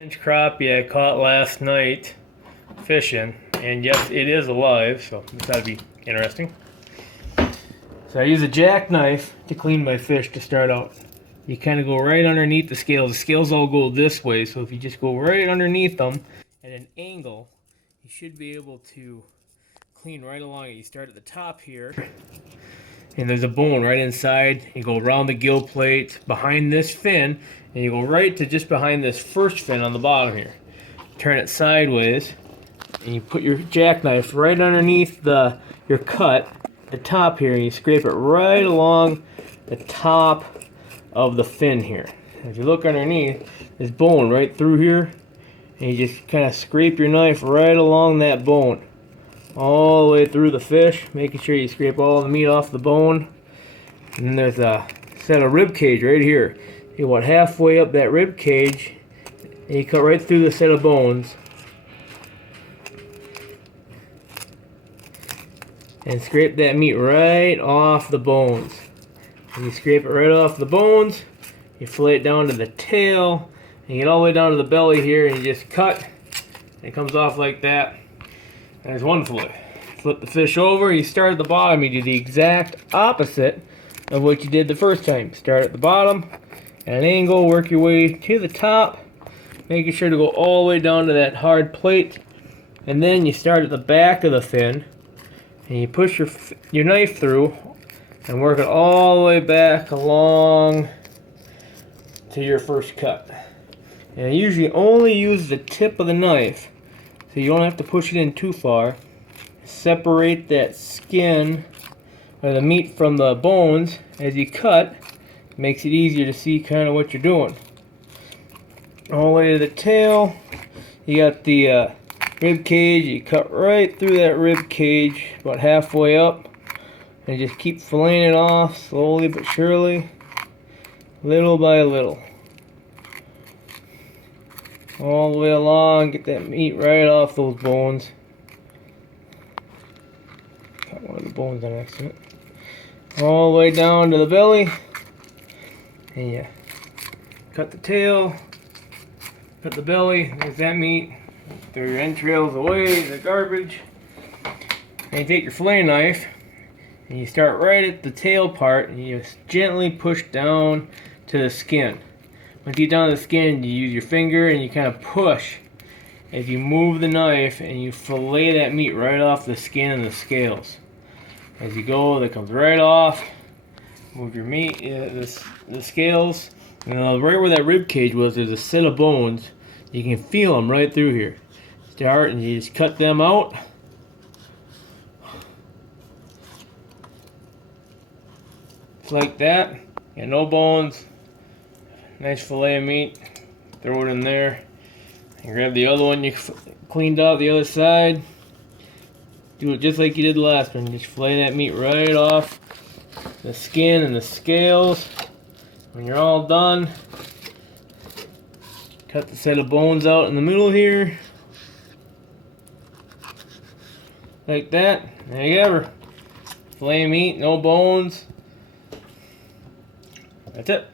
Inch crappie I caught last night fishing, and yes, it is alive, so this ought to be interesting. So I use a jackknife to clean my fish to start out. You kind of go right underneath the scales. The scales all go this way, so if you just go right underneath them at an angle, you should be able to clean right along it. You start at the top here, and there's a bone right inside. You go around the gill plate behind this fin, and you go right to just behind this first fin on the bottom here. Turn it sideways, and you put your jackknife right underneath your cut, the top here, and you scrape it right along the top of the fin here. If you look underneath, there's bone right through here, and you just kind of scrape your knife right along that bone, all the way through the fish, making sure you scrape all the meat off the bone. And then there's a set of rib cage right here. You want halfway up that rib cage, and you cut right through the set of bones, and scrape that meat right off the bones. And you scrape it right off the bones, you fillet it down to the tail, and you get all the way down to the belly here, and you just cut, and it comes off like that. And there's one fillet. Flip the fish over, you start at the bottom, you do the exact opposite of what you did the first time. Start at the bottom, at an angle, work your way to the top, making sure to go all the way down to that hard plate, and then you start at the back of the fin, and you push your knife through, and work it all the way back along to your first cut. And I usually only use the tip of the knife, so you don't have to push it in too far. Separate that skin or the meat from the bones as you cut. Makes it easier to see kind of what you're doing. All the way to the tail, you got the rib cage. You cut right through that rib cage about halfway up, and just keep filleting it off slowly but surely, little by little, all the way along. Get that meat right off those bones. Got one of the bones on accident. All the way down to the belly, and you cut the tail, cut the belly. There's that meat. Throw your entrails away, the garbage. And you take your fillet knife, and you start right at the tail part, and you just gently push down to the skin. Once you get down to the skin, you use your finger and you kind of push as you move the knife, and you fillet that meat right off the skin and the scales. As you go, that comes right off. Move your meat, the scales. And right where that rib cage was, there's a set of bones. You can feel them right through here. Start, and you just cut them out. Just like that. Got no bones. Nice fillet of meat. Throw it in there. And grab the other one you cleaned out the other side. Do it just like you did the last one. Just fillet that meat right off the skin and the scales. When you're all done, cut the set of bones out in the middle here. Like that. There you have her. Fillet meat, no bones. That's it.